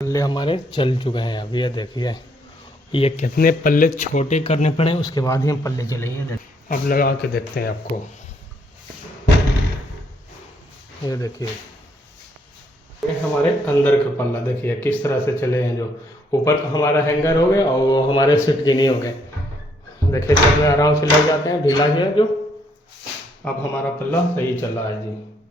पल्ले हमारे चल चुके हैं। अब ये देखिए, ये कितने पल्ले छोटे करने पड़े, उसके बाद ही हम पल्ले चलेंगे। अब लगा के देखते हैं आपको। ये देखिए, ये हमारे अंदर का पल्ला देखिए किस तरह से चले हैं। जो ऊपर का हमारा हैंगर हो गया और वो हमारे सीट के नहीं हो गए। देखिए, चल में आराम से लग जाते हैं, ढीला गया जो। अब हमारा पल्ला सही चल रहा है जी।